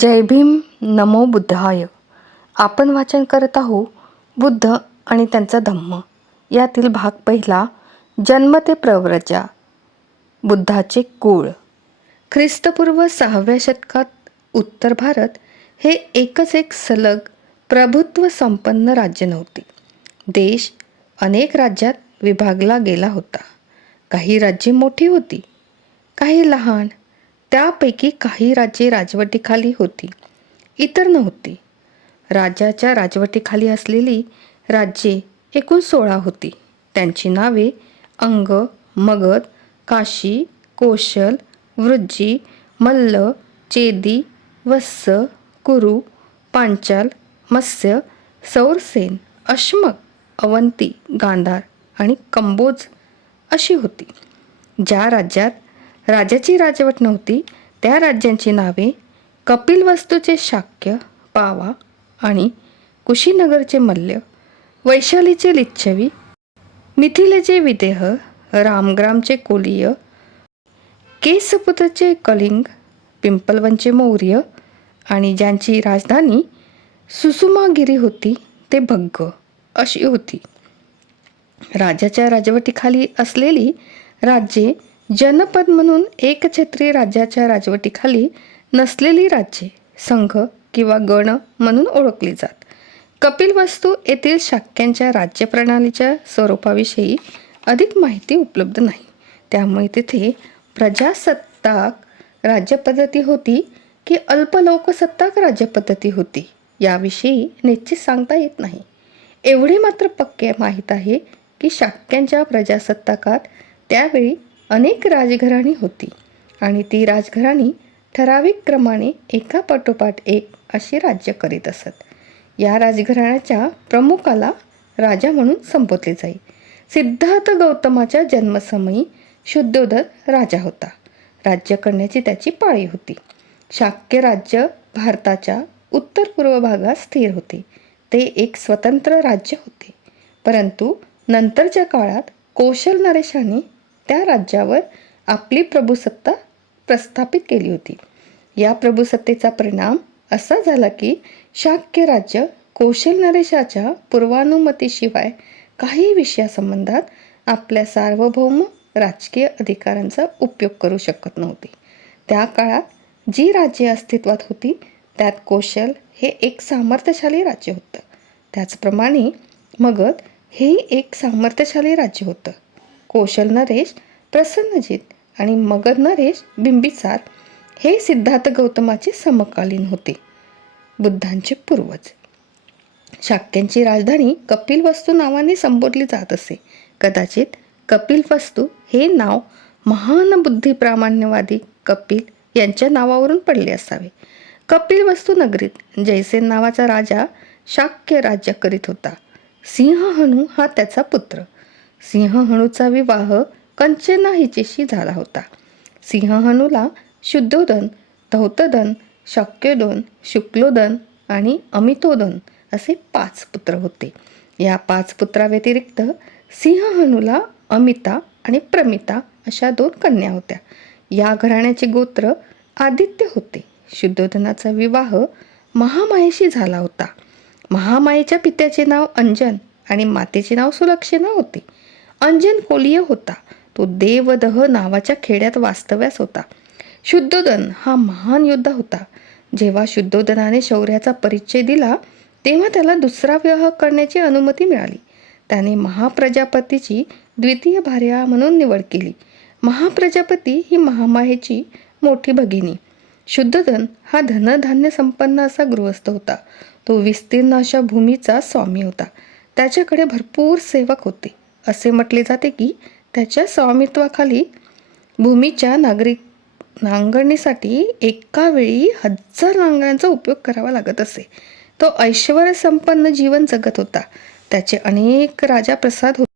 जय भीम नमो बुद्धाय. आपण वाचन करत आहो बुद्ध आणि त्यांचा धम्म. यातील भाग पहिला जन्म ते प्रव्रजा बुद्धाचे कुळ. ख्रिस्तपूर्व सहाव्या शतकात उत्तर भारत हे एकच एक सलग प्रभुत्व संपन्न राज्य नव्हते. देश अनेक राज्यात विभागला गेला होता. काही राज्ये मोठी होती काही लहान त्यापैकी काही राज्ये राजवटीखाली होती. इतर नव्हती. राजाच्या राजवटीखाली असलेली राज्ये एकूण सोळा होती. त्यांची नावे अंग मगध काशी कोशल वृज्जी मल्ल चेदी वत्स कुरु पांचाल मत्स्य सौरसेन अश्मक अवंती गांधार आणि कंबोज अशी होती. ज्या राज्यात राजाची राजवट नव्हती. त्या राज्यांची नावे कपिलवस्तूचे शाक्य पावा आणि कुशीनगरचे मल्ल वैशालीचे लिच्छवी मिथिलेचे विदेह रामग्रामचे कोलीय केसपुत्रचे कलिंग पिंपलवनचे मौर्य आणि ज्यांची राजधानी सुसुमागिरी होती ते भग्ग अशी होती. राजाच्या राजवटीखाली असलेली राज्ये जनपद म्हणून एकछत्री राज्याच्या राजवटीखाली नसलेली राज्ये संघ किंवा गण म्हणून ओळखली जात. कपिल वस्तू येथील शाक्यांच्या राज्यप्रणालीच्या स्वरूपाविषयी अधिक माहिती उपलब्ध नाही. त्यामुळे तेथे प्रजासत्ताक राज्यपद्धती होती की अल्पलोकसत्ताक राज्यपद्धती होती याविषयी निश्चित सांगता येत नाही. एवढे मात्र पक्के माहीत आहे की शाक्यांच्या प्रजासत्ताकात त्यावेळी अनेक राजघराणी होती आणि ती राजघराणी ठराविक क्रमाने एका पाठोपाठ एक अशी राज्य करीत असत. या राजघराण्याच्या प्रमुखाला राजा म्हणून संबोधले जाई. सिद्धार्थ गौतमाच्या जन्मसमयी शुद्धोदर राजा होता. राज्य करण्याची त्याची पाळी होती. शाक्य राज्य भारताच्या उत्तर पूर्व भागात स्थिर होते. ते एक स्वतंत्र राज्य होते. परंतु नंतरच्या काळात कौशल नरेशाने त्या राज्यावर आपली प्रभुसत्ता प्रस्थापित केली होती. या प्रभुसत्तेचा परिणाम असा झाला की शाक्य राज्य कौशल नरेशाच्या पूर्वानुमतीशिवाय काही विषयासंबंधात आपल्या सार्वभौम राजकीय अधिकारांचा उपयोग करू शकत नव्हते. त्या काळात जी राज्ये अस्तित्वात होती त्यात कौशल हे एक सामर्थ्यशाली राज्य होतं. त्याचप्रमाणे मगध हेही एक सामर्थ्यशाली राज्य होतं. कौशल नरेश प्रसन्नजित आणि मगध नरेश बिंबिसार हे सिद्धार्थ गौतमाचे समकालीन होते. बुद्धांचे पूर्वज. शाक्यांची राजधानी कपिल वस्तू नावाने संबोधली जात असे. कदाचित कपिल वस्तू हे नाव महान बुद्धी प्रामाण्यवादी कपिल यांच्या नावावरून पडले असावे. कपिल वस्तू नगरीत जयसेन नावाचा राजा शाक्य राज्य करीत होता. सिंह हनु हा त्याचा पुत्र. सिंहहणूचा विवाह कंचना हिचेशी झाला होता. सिंहहणूला शुद्धोदन धौतदन शक्योदन शुक्लोदन आणि अमितोदन असे पाच पुत्र होते. या पाच पुत्राव्यतिरिक्त सिंहहणूला अमिता आणि प्रमिता अशा दोन कन्या होत्या. या घराण्याचे गोत्र आदित्य होते. शुद्धोधनाचा विवाह महामायेशी झाला होता. महामायेच्या पित्याचे नाव अंजन आणि मातेचे नाव सुलक्षणा होते. अंजन कोलीय होता. तो देवदह नावाच्या खेड्यात वास्तव्यास होता. शुद्धोदन हा महान योद्धा होता. जेव्हा शुद्धोदनाने शौर्याचा परिचय दिला तेव्हा त्याला दुसरा विवाह करण्याची अनुमती मिळाली. त्याने महाप्रजापतीची द्वितीय भार्या म्हणून निवड केली. महाप्रजापती ही महामायेची मोठी भगिनी. शुद्धधन हा धनधान्य संपन्न असा गृहस्थ होता. तो विस्तीर्ण अशा भूमीचा स्वामी होता. त्याच्याकडे भरपूर सेवक होते. असे म्हटले जाते की त्याच्या स्वामित्वाखाली भूमीच्या नागरिक नांगरणीसाठी एका वेळी हजार नांगरांचा उपयोग करावा लागत असे. तो ऐश्वर संपन्न जीवन जगत होता. त्याचे अनेक राजा प्रसाद होते.